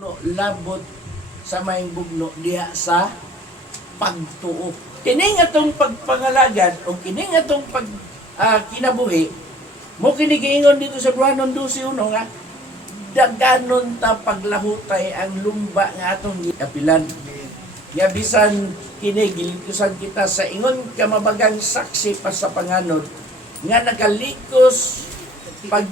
No, labot sa maing bugno diha sa pagtuo. Kining atong pagpangalagad o kining atong kinabuhi mo kinigiingon dito sa Buhanon 12:1 nga daganon ta paglahutay ang lumba nga atong apilan. Nga bisan kini gilikusan kita sa ingon kamabagang saksi pa sa panganod nga nakalikos pag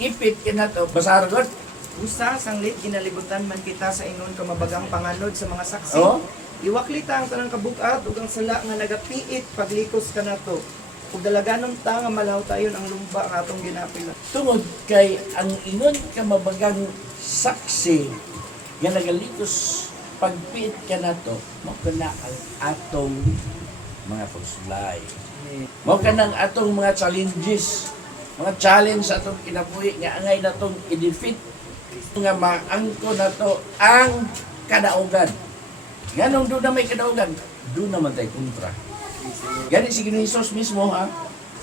ipit kinato basargon. Usa sanglit ginalibutan man kita sa ingon kamabagang panganod sa mga saksi. Oh? Iwaklita ang tanang kabugat ug ang sala nga nagapiit paglikos kanato. Ug dalaganon ta nga malaw tayon ang lumba nga atong ginapila. Tungod kay ang ingon kamabagang saksi nga nagalikos pagpiit kanato mo kana ang atong mga pagsulay. Mo kanang atong mga challenges, mga challenge sa atong kinabuhi nga angay natong i-defeat nga maangko na to ang kadaugan. Ganong doon na may kadaugan, doon naman tayo kontra. Gani si Ginoong mismo ha,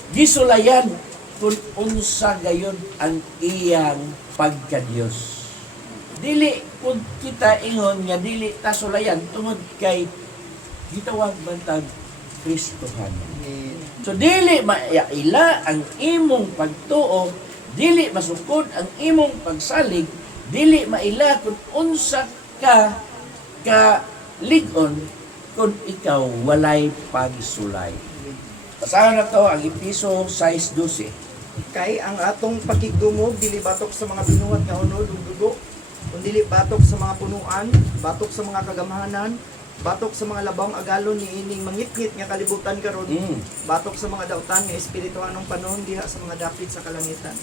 gisulayan kung unsa gayon ang iyang pagka-Dios. Dili kung kita ingon nga dili ta sulayan tungod kay gitawag bantag Kristohan. So dili maila ang imong pagtuo, dili masukod ang imong pagsalig, dili maila kung unsa ka ligon kung ikaw walay pagsulay. Basahan na to ang Episo 6:12. Kay ang atong pakigdumog dili batok sa mga binuhat nga unod ug dugo, kun dili batok sa mga punuan, batok sa mga kagamhanan, batok sa mga labang agalon ni ining mangitngit nga kalibutan karon, batok sa mga dautan nga espirituhanong panahon diha sa mga dapit sa kalangitan.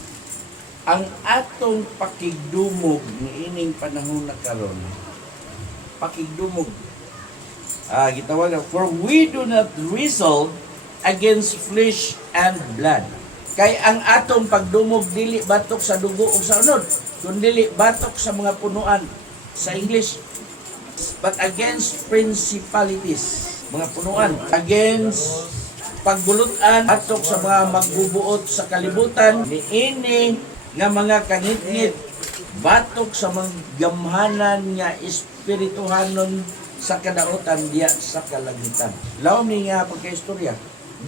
Ang atong pakigdumog ni ining panahon na karon, pakigdumog. Gitawag na, for we do not wrestle against flesh and blood. Kay ang atong pagdumog dili batok sa dugo o sa unod, kundi batok sa mga punuan. Sa English, but against principalities, mga punuan, against pagbulutan, batok sa mga magbubuot sa kalibutan, niining nga mga kangit-ngit, batok sa mga gamhanan nga espirituhanon sa kadautan diya sa kalangitan. Law ni nga pagkaistorya,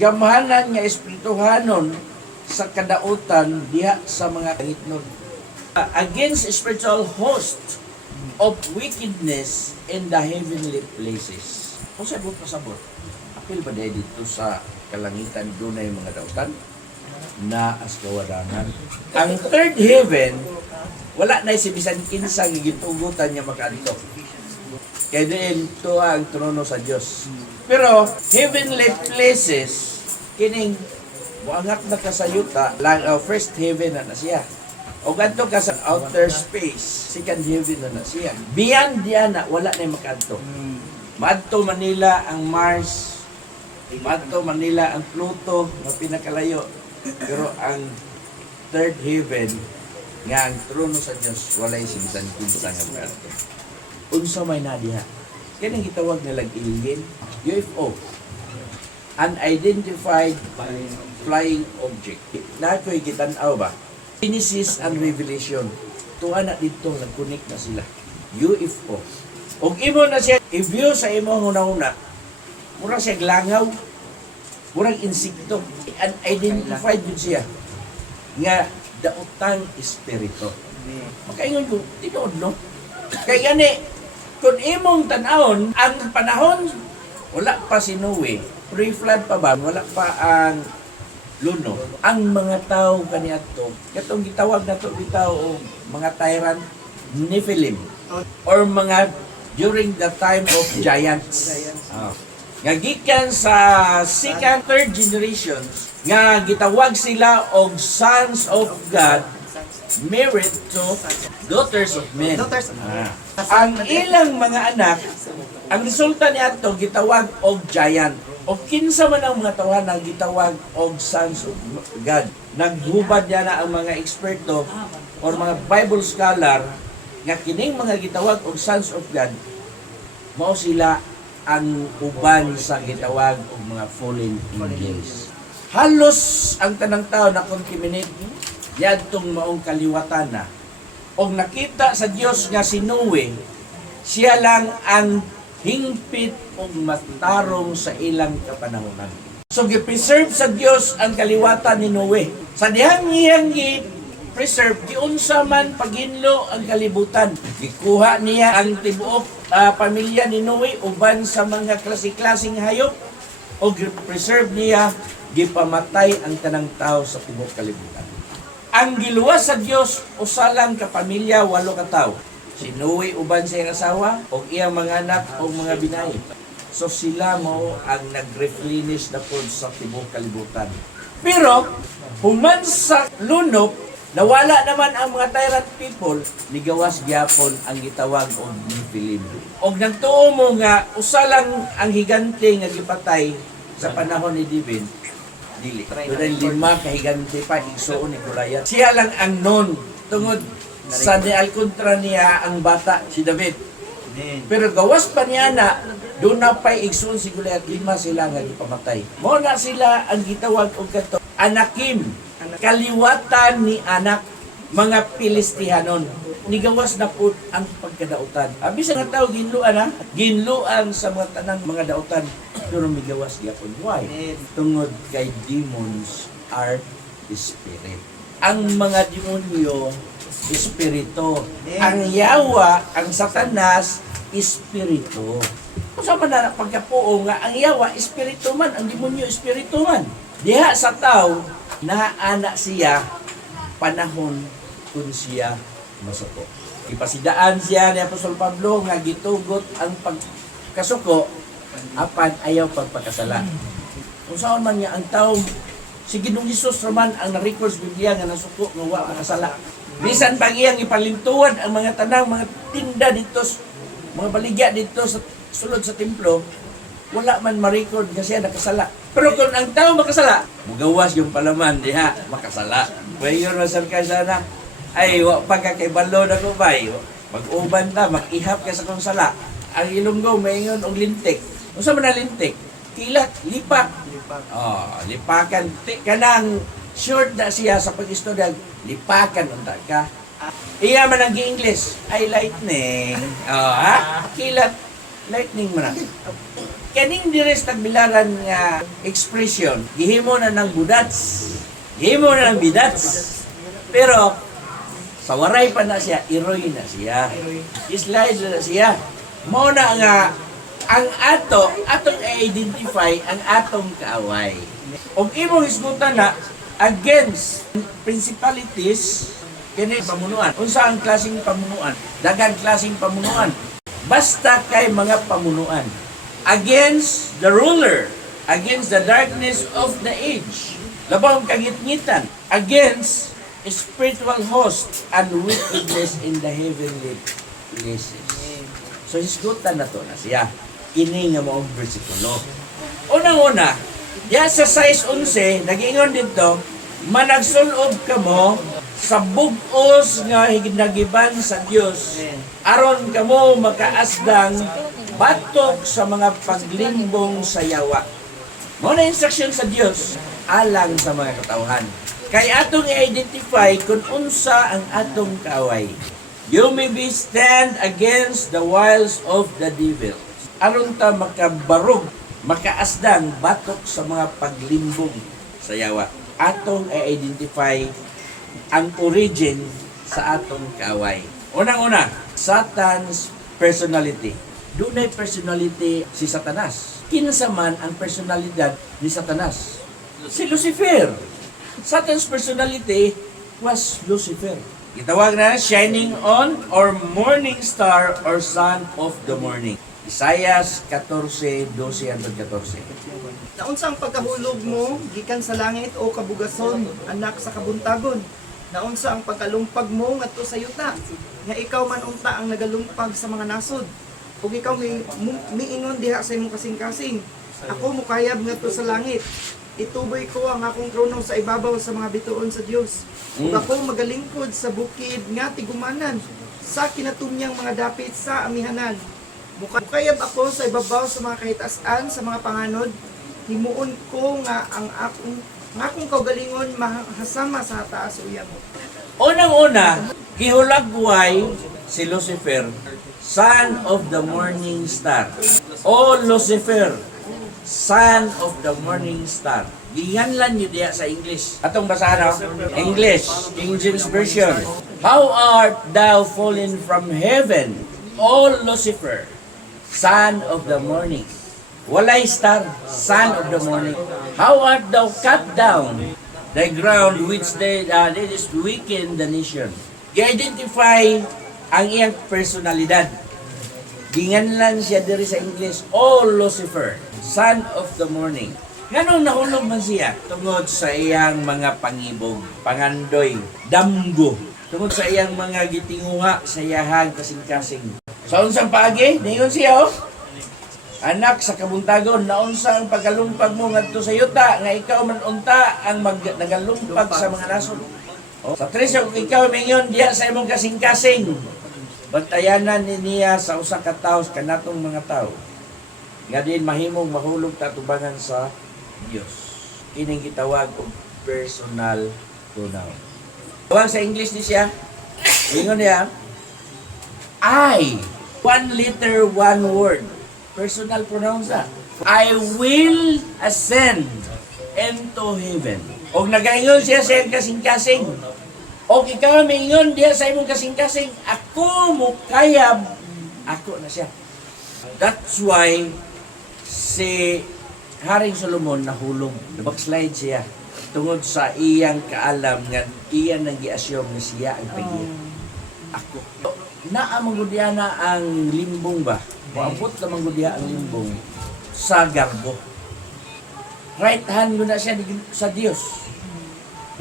gamhanan nga espirituhanon sa kadautan diya sa mga kangitnon. Against spiritual host of wickedness in the heavenly places. Kung sabot pasabot, apil ba dahil dito sa kalangitan doon na yung mga dautan na as kawadangan. Ang third heaven, wala na si bisan kinsa gitugutan niya makaadto. Kaya din ito ang trono sa Diyos. Pero heavenly places, kining buangat na kasayuta, lang first heaven na siya. O ganito ka sa outer space, second heaven na siya. Beyond diyan na, wala na yung makaadto. Maadto Manila ang Mars, maadto Manila ang Pluto, na pinakalayo. Pero ang third heaven, nga ang trono sa Diyos, walay sibisan kinsa nga makaadto. Unsa may nadiha. Kaya nang gitawag nilang alien, UFO. Unidentified flying object. Na ko'y kitanaw ba? Genesis and Revelation. Tuwa na dito, nag-connect na sila. UFO. Kung imo na siya, i-view sa imo huna-huna, murang siya glangaw, murang insekto. Unidentified yun siya. Nga, daotang espiritu. Makaingon ko, tinood no? Kaya gani, kung imong tanahon, ang panahon, wala pa si Noe, pre-flood pa ba, wala pa ang luno. Ang mga tao kaniadto, katong gitawag na to bitaw o mga tyrant, Nephilim, or mga during the time of giants. Nga gikan sa second, third generation, nga gitawag sila og sons of God, married to daughters of men. Ang ilang mga anak, ang resulta niadto gitawag og giant. O kinsa man ang mga tawanan gitawag og sons of God. Naghubad yan na ang mga eksperto or mga Bible scholar nga kining mga gitawag og sons of God, mao sila ang uban sa gitawag og mga fallen angels. Halos ang tanang tao na contaminate yadtong maong kaliwatan na Og nakita sa Dios nga si Noe, siya lang ang hingpit og matarong sa ilang kapanahonan. So gi-preserve sa Dios ang kaliwatan ni Noe. Sa dihang iyang preserve giunsa man paghinlo ang kalibutan. Gikuha niya ang tibuok pamilya ni Noe uban sa mga klase-klaseng hayop o preserve niya gipamatay ang tanang tao sa tibuok kalibutan. Ang giluwas sa Dios usa lang ka pamilya, 8 ka tawo. Si Noe uban sa iyang asawa o iyang mga anak o mga binay. So sila mo ang nag-replenish na food sa tibuok kalibutan. Pero human sa lunok, nawala naman ang mga tyrant people, nigawas gyapon ang gitawag og Nephilim. Og nagtuo mo nga usa lang ang higante nga gipatay sa panahon ni David. Dili. Dunay 5 ka higante pa igsuon ni Goliath. Siya lang ang non tungod sa al kontra niya ang bata si David. Pero gawas pa niya na doon na pa'y igsuon si Goliath, 5 sila nga gipamatay. Mo na sila ang gitawag og kato Anakim, kaliwatan ni anak, mga Pilistihanon. Nigawas na po ang pagkadautan. Abis nga tao ginluan ha, ginluan sa mga tanang mga dautan, pero migawas gyapon. Why? Tungod kay demons are spirit. Ang mga demonyo, espiritu. Ang yawa, ang satanas, espiritu. Kung saan man na pagkapuo nga, ang yawa, espiritu man, ang demonyo, espiritu man. Diha sa tao, naana siya panahon kung siya masuko. Ipasidaan siya ni Apostol Pablo nga gitugot ang pagkasuko apan ayaw pagpakasala. Kung saan man niya ang tao, si Ginoong Hesus naman ang na-record sa Biblia nga nasuko nga wa makasala. Bisan pag iyang ipalintuan ang mga tanang, mga tinda dito, mga baligya dito sa sulod sa templo, wala man ma-record nga siya nakasala. Pero kung ang tao makasala, mugawas yung palaman, diha, makasala. Mayor na sarkasa na, ay, pagkakaibalo na ko ba, mag-uban ta, mag-ihap ka sa kong sala. Ang ilunggo, mayon og lintik. Kung saan man na lintik? Kilat, lipak. Oh, lipakan. Kanang short na siya sa pag-istudya, lipakan unta ka. Iya man ang gi-English, ay lightning. Oh, ha? Kilat, lightning man. Kaning dires tagbilaran nga expression, gihimo na ng budats. Gihimo na ng bidats. Pero sa waray pa na siya, iroy na siya. Slide na siya. Mao na nga ang atong i-identify ang atong kaaway. Og imong hisgutan na against principalities kini pamunuan. Unsa ang klaseng pamunuan? Daghang klaseng pamunuan. Basta kay mga pamunuan. Against the ruler, against the darkness of the age. Labang kagitngitan. Against spiritual host and wickedness in the heavenly places. So hisgutan na to na siya. Kini nga maong bersikulo. Unang-una, ya sa 6:11, nag-ingon dito, managsulob ka mo sa bugos nga hignagiban sa Dios aron kamo makaasdang batok sa mga paglimbong sa yawa. Mao na instruction sa Dios alang sa mga katawhan. Kay atong i-identify kung unsa ang atong kaaway. You may be stand against the wiles of the devil. Aron ta makabarog, makaasdang batok sa mga paglimbong sa yawa. Atong i-identify ang origin sa atong kaaway. Unang-una, Satan's personality. Dunay personality si Satanas. Kinsa man ang personalidad ni Satanas? Si Lucifer. Satan's personality was Lucifer. Itawag na shining on or morning star or son of the morning. Isaias 14:12-14. Naunsa ang pagkahulog mo gikan sa langit o kabugason, anak sa kabuntagon? Naunsa ang pagkalumpag mo ngadto sa yuta? Nga ikaw man unta ang nagalumpag sa mga nasod. Ug ikaw miingon diha sa imong kasing-kasing. Ako mukayab ngadto sa langit. Ituboy ko ang akong trono sa ibabaw sa mga bituon sa Dios. Ug ako magalingkod sa bukid nga tigumanan sa kinatumyang mga dapit sa amihanan. Mukayab ako sa ibabaw sa mga kahitasan sa mga panganod. Himuon ko nga ang akong kaugalingon mahasama sa taas uyab. Unang-una, gihulagway si Lucifer, son of the morning star. O Lucifer, son of the morning star. Gihanlan niyo diya sa English. Atong basahan English, King James Version. How art thou fallen from heaven, O Lucifer, son of the morning? Walay star, son of the morning. How art thou cut down the ground which they is weaken the nation? I-identify ang iyang personalidad. Ginganlan siya diri sa English, O Lucifer, son of the morning. Nganong nahulog man siya? Tungod sa iyang mga pangibog, pangandoy, damgo. Tungod sa iyang mga gitinguha sa iyahang kasing-kasing. Sa unsang paagi, ningon siya, anak sa kabuntagon, naunsa ang pagkalumpag mo ngadto sa yuta, nga ikaw man unta ang nagalumpag sa mga nasod. Sa tresyo, kung ikaw mingon diya sa imong kasing-kasing, bantayanan niya sa usa ka tawo kanatong mga tao. Nga din mahimong mahulog tatubangan sa Dios. Kining gitawag og personal pronoun. Tawag sa English ni siya. Ingon niya, I, one letter, one word. Personal pronoun sa. I will ascend into heaven. Og nagaingon siya sa iyang kasing-kasing. Og ikaw maingon diya sa imong kasing-kasing, ako mo kayab, ako na siya. That's why si Haring Solomon nahulog. Backslide siya tungod sa iyang kaalam nga iyan nang gi-assume na siya ang pagir. Ako. Naamang na ang limbong ba? Maabot lamang gudya ang limbong sa garbo. Right hand mo na siya sa Dios.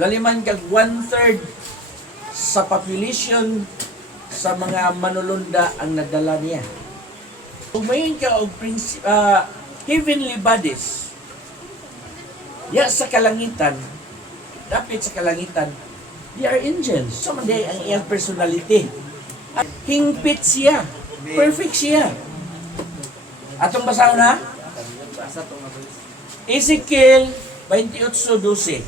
Laliman kag 1/3 sa population sa mga manulunda ang nadala niya. Kung mayin ka og heavenly bodies, ya sa kalangitan, dapat sa kalangitan, they are angels. So man ang iyang personality. At hingpit siya. Perfect siya. Atong basahon na? Ezekiel 28:12.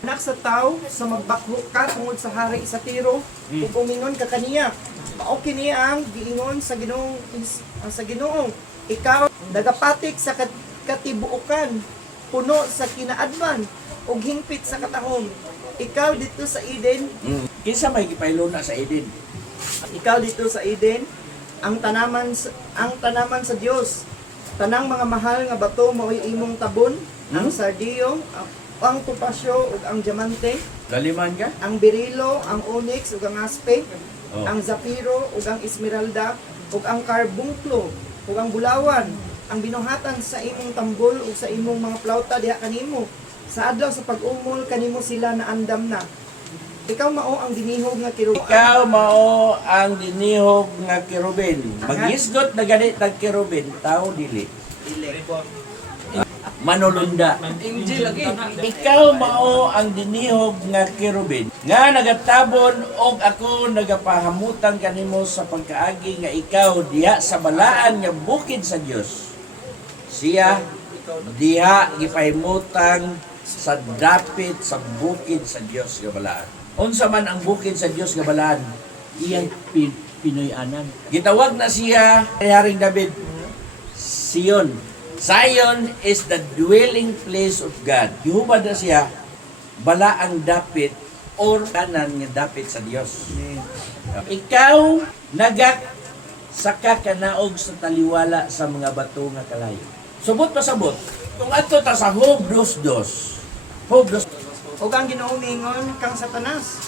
Anak sa tao, sa magbakho ka tungod sa hari sa tiro, ug umingon ka kaniya. Mao kini ang giingon sa Ginoong, ikaw nagapatik sa katibuokan, puno sa kinaadman, ug hingpit sa katahom. Ikaw dito sa Eden, Kinsa may gipayluna sa Eden? ikaw dito sa Eden, ang tanaman sa Dios. Tanang mga mahal nga bato mao'y imong tabon, ang sardiyo, ang tupasyo ug ang diamante, Laliman ka? ang berilo, ang onyx ug ang aspe, Oh. ang zafiro ug ang esmeralda ug ang carbunclo ug ang bulawan, ang binuhatan sa imong tambol ug sa imong mga plauta diha kanimo. Sa adlaw sa pag-umol kanimo sila na andam na. Ikaw mao ang dinihog nga kirubin. Ikaw mao ang dinihog nga kirubin. Magisgot na ganit ng kirubin, tao dili. Manulunda. Ikaw mao ang dinihog nga kirubin. Nga nagatabon og ako nagapahamutan kanimo sa pagkaagi nga ikaw diha sa balaan nga bukid sa Dios. Siya diha gipahimutan sa dapit sa bukid sa Dios nga balaan. Unsa man ang bukid sa Dios nga balaan, iyang Pinoy-anan. Gitawag na siya kay Haring David, Sion. Zion is the dwelling place of God. Gihubad na siya, balaang dapit or kanan nga dapit sa Dios. Ikaw nagak saka kanaog sa taliwala sa mga bato nga kalayo. Subot pa sabot. Kung ato ta sa Job 2:2. Job 2. Ug ang Ginoo mingon kang Satanas.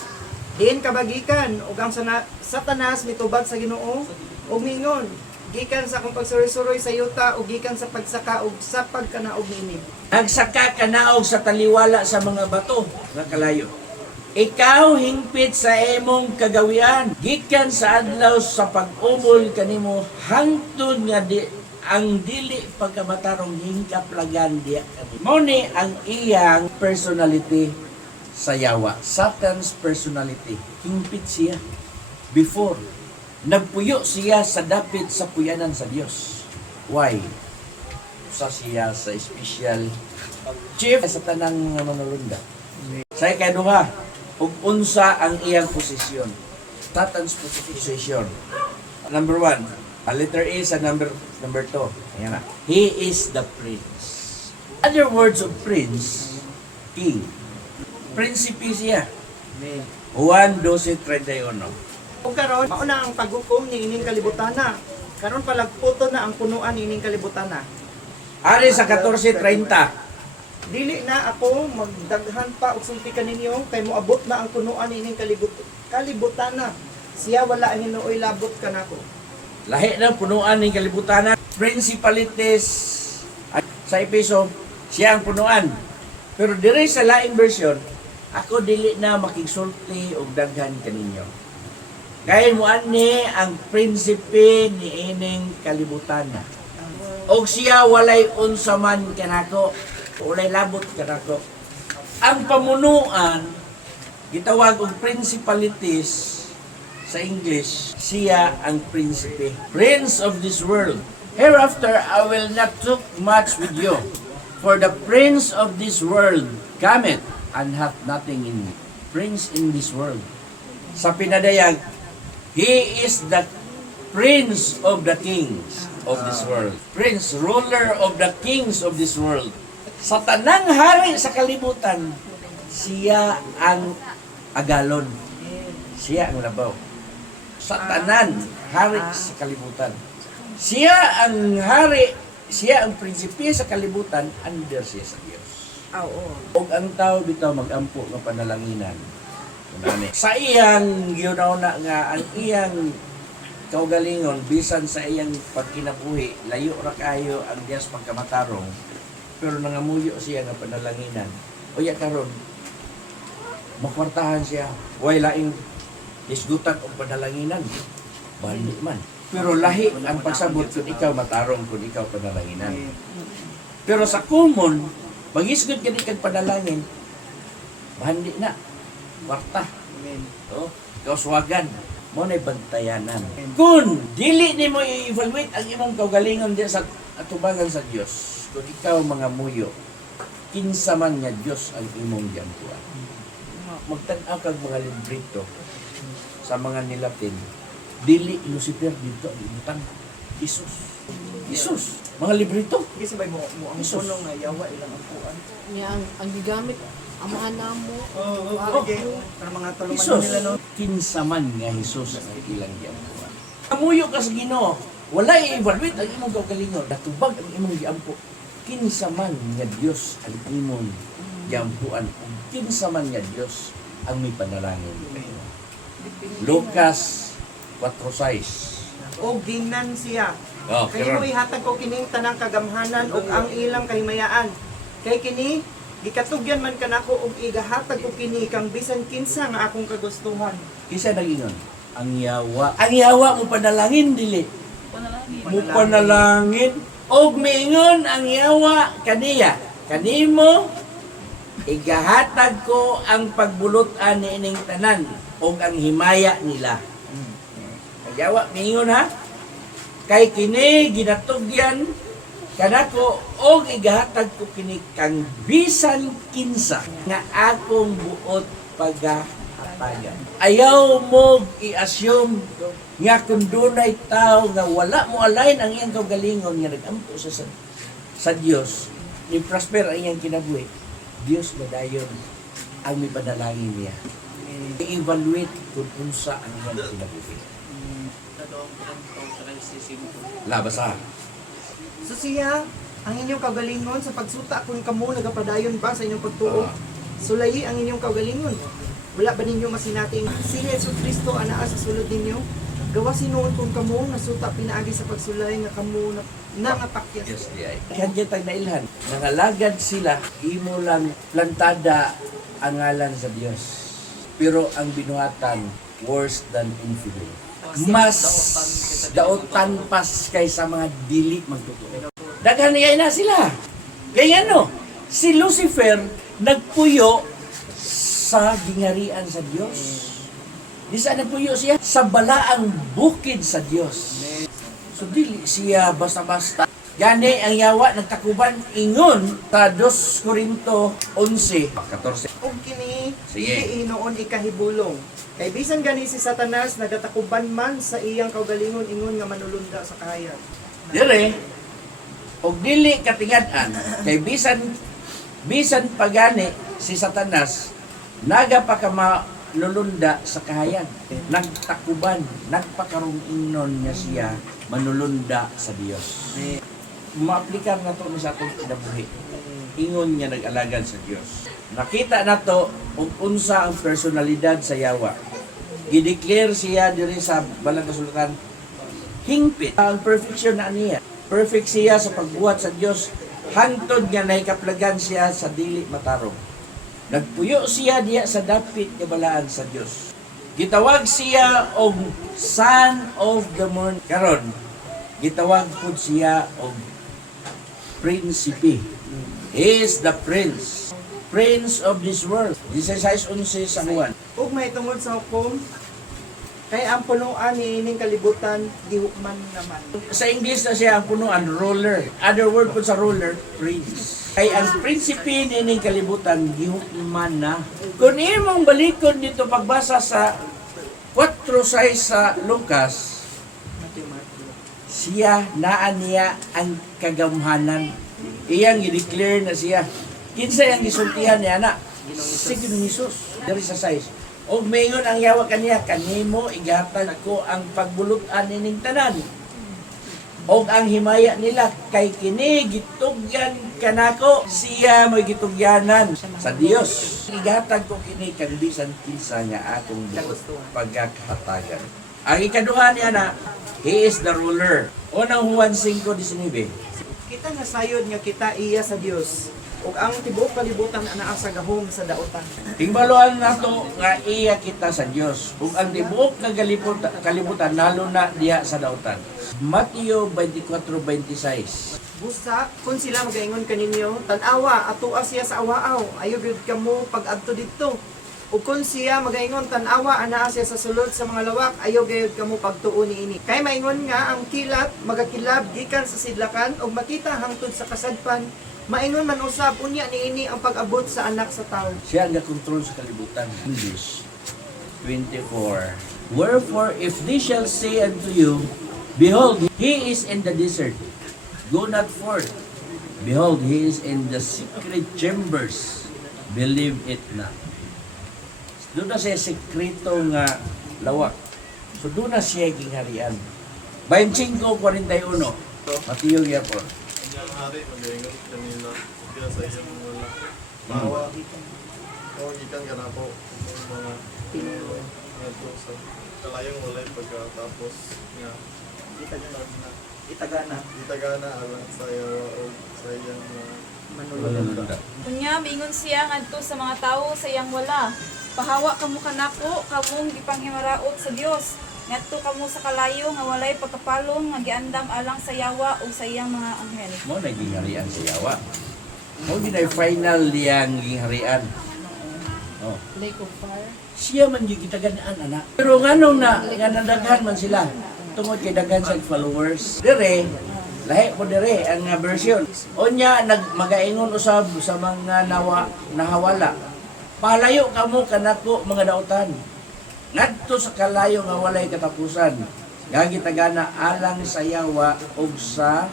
Diin kabagikan ug ang Satanas mitubag sa Ginoo ug mingon gikan sa akong pagsuroy-suroy sa yuta ug gikan sa pagsaka ug sa pagkanaog niini. Nagsaka kanaog sa taliwala sa mga bato nga kalayo. Ikaw hingpit sa imong kagawian. Gikan sa adlaw sa pag-umol kanimo hangtod nga ang dili pagkamatarong hingkaplagan diya kanimo. Mao ni ang iyang personality sa yawa. Satan's personality. Hingpit siya. Before, nagpuyo siya sa dapit sa puyanan sa Dios. Why? Usa siya sa special chief sa tanang mga manulunda. Sa ikaduha, ug unsa ang iyang posisyon. Satan's position. Number 1, letter A sa number 2. Ayan na. He is the prince. Other words of prince, king. Prinsipe siya. Amen. Juan 12:31. Ug karon mao na ang paghukom ni ining kalibutana. Karon palagputo na ang punuan ni ining kalibutana. Ari sa 14:30. Dili na ako magdaghan pa og sultikan ninyo kay moabot na ang punuan ni ining kalibutana. Siya wala ang hinuoy labot kanako. Lahi ng punuan ng kalibutan. Principalities at sa Epeso, siya ang punuan. Pero dire sa laing version, ako dili na makigsulti og daghan kaninyo. Kaya mo ani ang prinsipe ni ining kalibutan. Og siya walay unsa man kanako, walay labot kanako. Ang pamunuan gitawag og principalities sa English, siya ang prinsipe. Prince of this world. Hereafter I will not talk much with you, for the prince of this world cometh and hath nothing in me. Prince in this world. Sa pinadayag, he is the prince of the kings of this world. Prince, ruler of the kings of this world. Sa tanang hari sa kalibutan, siya ang agalon. Siya ang labaw. Sa tanan, hari sa kalibutan. Siya ang hari, siya ang prinsipe sa kalibutan, under siya sa Diyos. Oo. Og ang tao bitaw magampo nga panalanginan. Kunani. Sa iyang giunauna nga ang iyang kaugalingon bisan sa iyang pagkinabuhi, layo ra kayo ang Dios pagkamatarong. Pero nangamuyo siya nga panalanginan. Uya karon makwartahan siya. Way laing isgutan o panalanginan. Bali man. Pero lahi ang pagsabot kung ikaw matarong, kung ikaw panalanginan. Pero sa common, mag-isgot ka di kag panalangin, bahandi na. Kwarta. Amen. O, kauswagan. Mo na'y bantayanan. Kung dili ni mo i-evaluate ang imong kaugalingon diya sa atubangan sa Dios, kung ikaw mga muyo, kinsa man nga Dios ang imong giampuan. Magtan-aw kag mga librito sa mga nilatin, dili Lucifer dito ang ibutang Jesus. Jesus, mga librito. Kasi ba mo ang Jesus. punong nga yawa ilang ampuan. Niya ang gigamit amahan namo. Oo, okay. Para mga tulungan Jesus, nila no. kinsa man nga Jesus ang ilang giampuan. Kamuyo ka sa Ginoo, wala i-evaluate ang imong kaugalingon, natubag ang imong giampo. Kinsa man nga Dios ang imong giampuan, ug kinsa man nga Dios ang may panalangin. Lucas 4:6. O gingnan siya. Oh, Kay karon. mo ihatag ko kining tanang kagamhanan ug ang ilang kahimayaan. Kay kini gikatugyan man kanako og igahatag ko kini kang bisan kinsa nga akong kagustuhan. Kisa nagingon, ang yawa. Ang yawa mo panalangin dili. Mo panalangin og miingon ang yawa kaniya. Kanimo igahatag ko ang pagbulutan ni ining tanan og ang himaya nila. Ang yawa miingon ha. Kay kini ginatugyan kanako og igahatag ko kini kang bisan kinsa nga akong buot pagahatagan. Ayaw mo i-assume nga kung dunay tao nga wala mo align ang iyang kaugalingon nga nagampo sa Dios, ni prosper ang iyang kinabuhi. Dios madayon ang may panalangin niya. I-evaluate kung unsa ang iyang kinabuhi. Labasa. So siya ang inyong kagalingon sa pagsuta kung kamo nagapadayon ba sa inyong pagtuo. Sulayi ang inyong kagalingon. Wala ba ninyo masinating si Hesus Kristo anaa sa sulod ninyo? Gawa sinuon kung kamo nasuta pinaagi sa pagsulay nga kamo nangapakyas. Yes, di ay. Kanya tag nailhan. Nangalagad sila, imo lang plantada ang ngalan sa Dios. Pero ang binuhatan, worse than infidel. Mas daotan pas kaysa mga dili magtutuo. Daghan niya na sila. Kaya ano, si Lucifer nagpuyo sa gingarian sa Dios. Di saan nagpuyo siya? Sa balaang bukid sa Dios. So dili siya basta-basta. Gani ang yawa nagtakuban ingon sa 2 Korinto 11:14. Ug kini Sige. dili hinuon ikahibulong. Kay bisan gani si Satanas nagatakuban man sa iyang kaugalingon ingon nga manulunda sa kahayag. Dire, og dili katingad-an kay bisan pagani si Satanas naga pa ka malulunda sa kahayag. Nagtakuban, nagpakarong-ingnon niya siya manulunda sa Dios. Maaplikar na to sa atong kinabuhi. Ingon niya nag-alagad sa Dios. Nakita na to kung unsa ang personalidad sa yawa. Gideclare siya diri sa balang kasulatan, hingpit ang perfection na niya. Perfect siya sa pagbuhat sa Dios. Hangtod nga nahikaplagan siya sa dili matarong. Nagpuyo siya diya sa dapit nga balaan sa Dios. Gitawag siya og Son of the Morning. Karon, gitawag pud siya og Prinsipe. He is the Prince. Prince of this world. 16:11 sa Juan. Ug may tungod sa hukom, kay ang punuan ni ining kalibutan gihukman naman. Sa English na siya ang punuan, ruler. Other word po sa ruler, prince. Kay ang prinsipe nining kalibutan, gihukman na. Kung imong balikon dito pagbasa sa 4:6 sa Lucas, siya naa niya ang kagamhanan. Iyang i-declare na siya. Kinsa yang gisultihan niya na? Si Ginoong Hesus. Dari sa 6. Og mayon ang yawa kaniya, kanimo igatag ko ang pagbulutan nining tanan. Og ang himaya nila kay kini gitugyan kanako, siya may gitugyanan sa Dios. Igatag ko kini kang bisan kinsa nga akong pagkakahatagan. Ang ikaduha niya na, he is the ruler. Unang Juan 5:19. Kita nga sayod nga kita iya sa Dios. Ug ang tibuok kalibutan anaa sa gahom sa daotan. Tingbaluan nato nga iya kita sa Dios. Ug ang tibuok nga kalibutan lalo na diha sa daotan. Mateo 24:26. Busa kun sila magaingon kaninyo, tan-awa atoa siya sa awaaw. Ayo gyud kamo pag-adto didto. Ug kun siya magaingon tan-awa anaa siya sa sulod sa mga lawak, ayo gayud kamo pagtuo niini. Kay maingon nga ang kilat magakilab gikan sa sidlakan ug makita hangtod sa kasadpan. Maingon man usab unya niini ang pag-abot sa anak sa tawo. Siya ang kontrol sa kalibutan. English 24. Wherefore if they shall say unto you, behold, he is in the desert, go not forth. Behold, he is in the secret chambers, believe it not. Doon na siya sekreto nga lawak. So doon na siya gingharian. 25:41. Mateo gyapon. Kanyang hari, mag-ingon kanila, kaya sa iyong wala. Mawa, o ikan ka na po, yung mga ito sa kalayong walay pagkatapos nga itagana alang sa iyo o sa iyang Manulunda. Kunya, mingon siya ngadto sa mga tao sa iyang wala. Pahawa kamo kanako, kamong gipanghimaraot sa Dios. Ngadto kamo sa kalayo nga walay pagkapalong nga giandam alang sa yawa ug sa iyang mga anghel. Mo na gingharian sa yawa. Mo ginay final diyang gingharian. Oh. Lake of fire. Siya man yung gitaganaan, anak. Pero nganong nga nadaghan man sila. Tungod kay daghan sa followers. Dire, lahi po dire ang version. Onya magaingon usab sa mga nahawala. Palayo kamo kanako mga dautan. Ngadto sa kalayo nga walay katapusan. Nga gitagana alang sa yawa ug sa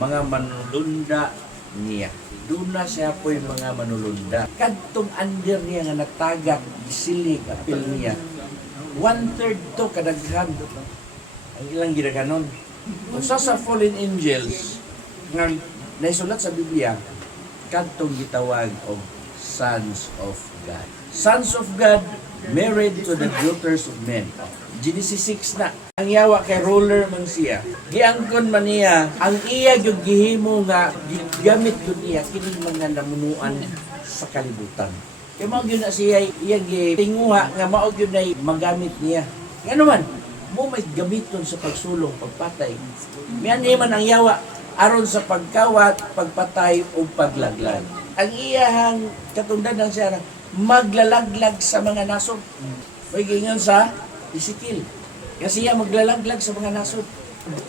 mga manulunda niya. Duna siya po'y mga manulunda. Kadtong under niya nga natagak, gisilig, apil niya. 1/3 to kadaghan. Ang ilang ginaganon. Usa sa fallen angels, nga naisulat sa Biblia, kadtong gitawag og sons of God. Sons of God married to the daughters of men. Genesis 6 na. Ang yawa kay ruler man siya. Giangkon man niya, ang iya yung gihimo nga gigamit ko niya kining mga namunuan sa kalibutan. Kaya mao gyud na siya iyang gitinguha nga mao gyud na magamit niya. Nga naman, mo may gamiton sa pagsulong, pagpatay. Mian man ang yawa aron sa pagkawat, pagpatay o paglaglag. Ang iyahang katundanan siya na maglalaglag sa mga nasod. May gingon sa Ezekiel. Kasi siya maglalaglag sa mga nasod.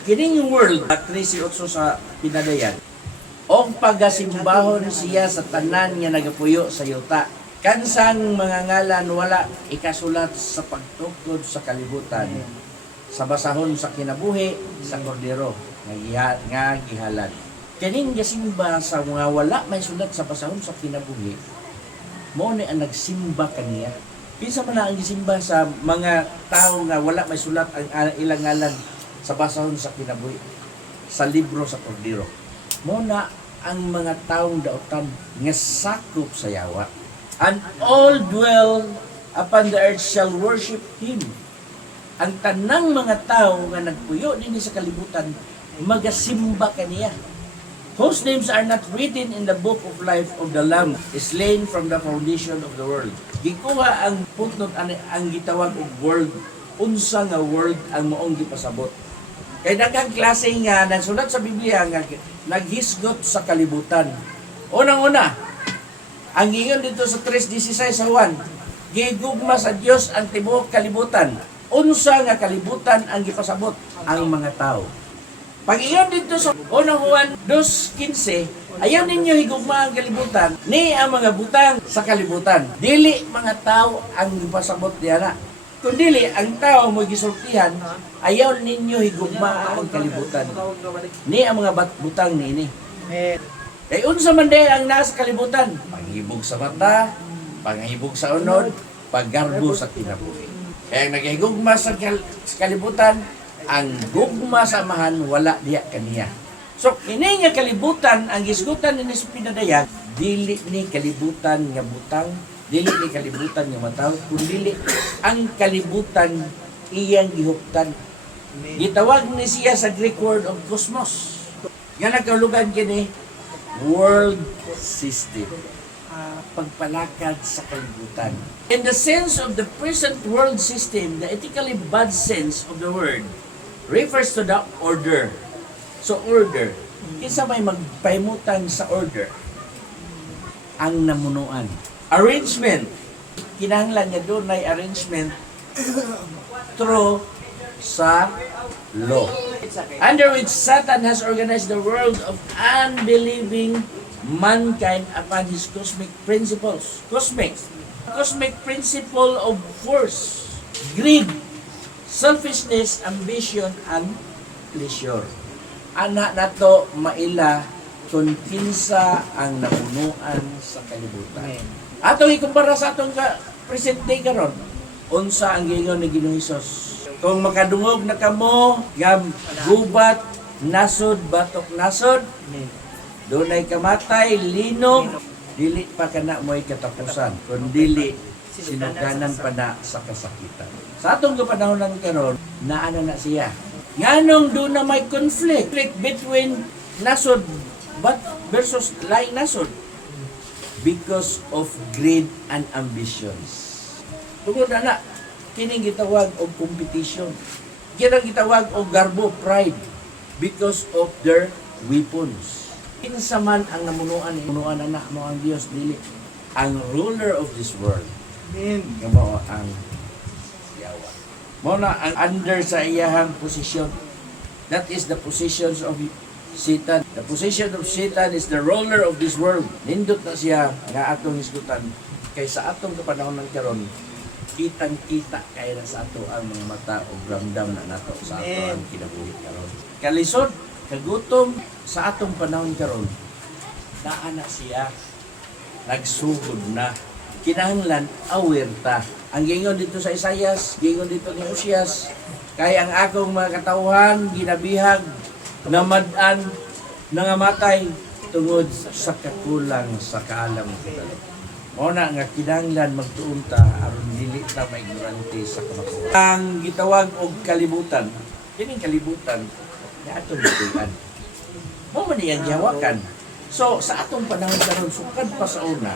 Kining world, 13:8 sa pinadayan, o pagasimbahon siya sa tanan nga nagapuyo sa yuta. Kansang mga ngalan wala ikasulat sa pagtukod sa kalibutan, sa basahon sa kinabuhi sa kordero nga gihalad. Kining gasimba sa mga wala may sulat sa basahon sa kinabuhi, mo ni ang nagsimba kaniya. Pinsa man na ang gisimba sa mga tao nga wala may sulat ang ilang ngalan sa basahon sa kinabuhi sa libro sa kordero. Mo na ang mga taong daotan nga sakop sa yawa. And all dwell upon the earth shall worship Him. Ang tanang mga tao nga nagpuyo din sa kalibutan, magasimba kaniya. Whose names are not written in the book of life of the Lamb, slain from the foundation of the world. Gikuha ang putnot ang gitawag og world. Unsa nga world ang maong gipasabot. Kay daghang klase nga nasulat sa Biblia nga naghisgot sa kalibutan. Unang-una, ang ingon dito sa 3:16 sa Juan, gigugma sa Dios ang tibuok kalibutan. Unsa nga kalibutan ang gipasabot? Ang mga tao. Pag ingon dito sa unang Juan 2:15, ayaw ninyo higugma ang kalibutan ni ang mga butang sa kalibutan. Dili mga tao ang gipasabot diana. Kung dili ang tao mo gisultihan, ayaw ninyo higugma ang kalibutan ni ang mga butang niini. Kay unsa man day ang nasa kalibutan? Panghibog sa mata, panghibog sa unod, paggarbo sa kinabuhi. Kaya ang naghigugma sa kalibutan, ang gugma sa amahan wala diya kaniya. So kini nga kalibutan ang gisgutan ni sa pinadayan, dili ni kalibutan nga butang, dili ni kalibutan nga mataw, kundi ang kalibutan iyang gihuptan. Gitawag ni siya sa Greek word of cosmos. Nga nagkaulugan kini world system. Pagpalakad sa kalibutan. In the sense of the present world system, the ethically bad sense of the word refers to the order. So order, kinsa may magpahimutan sa order? Ang namunuan. Arrangement, kinahanglan niya doon ay arrangement through sa law. Under which Satan has organized the world of unbelieving mankind upon his cosmic principles. Cosmic principle of force, greed, selfishness, ambition, and pleasure. Anak nato maila kung kinsa ang napunuan sa kalibutan. Atong ikumpara sa atong present day karon, unsa ang gingon ni Ginoong Hesus? Kung makadungog na kamo, gam gubat, nasod, batok nasod, dunay kamatay, linog, dili pa kana mo'y katapusan, kung dili sinuganan pa na sa kasakitan. Sa atong kapanahonan karon, naana na siya. Nganong doon na may conflict between nasod versus laing nasod? Because of greed and ambitions. Tungod na kining gitawag og competition. Kinang gitawag og garbo, pride, because of their weapons. Kinsa man ang namunuan na mo ang Dios, dili ang ruler of this world. Amen. Mo ang yawa. Mo na ang under sa iyahang posisyon. That is the positions of Satan. The position of Satan is the ruler of this world. Nindot na siya nga atong hisgutan kaysa atong kapanahon ng karon. Kitang-kita kaya na sa ato ang mga mata o ramdam na nato sa ato ang kinabuhi karon. Kalisod, kagutom sa atong panahon karon, naana siya, nagsugod na. Kinahanglan aware ta. Ang gingon dito sa Isaias, gingon dito ni Osias, kaya ang akong mga katawhan ginabihag, namadan, nangamatay tungod sa kakulang sa kaalam ko. Una nga kinahanglan magtuon ta aron dili ta maignorante sa kamakuha. Ang gitawag og kalibutan, kining kalibutan nga atong gituan. Mo man iyang gihawakan. So sa atong panahon karon sukad pa sa una,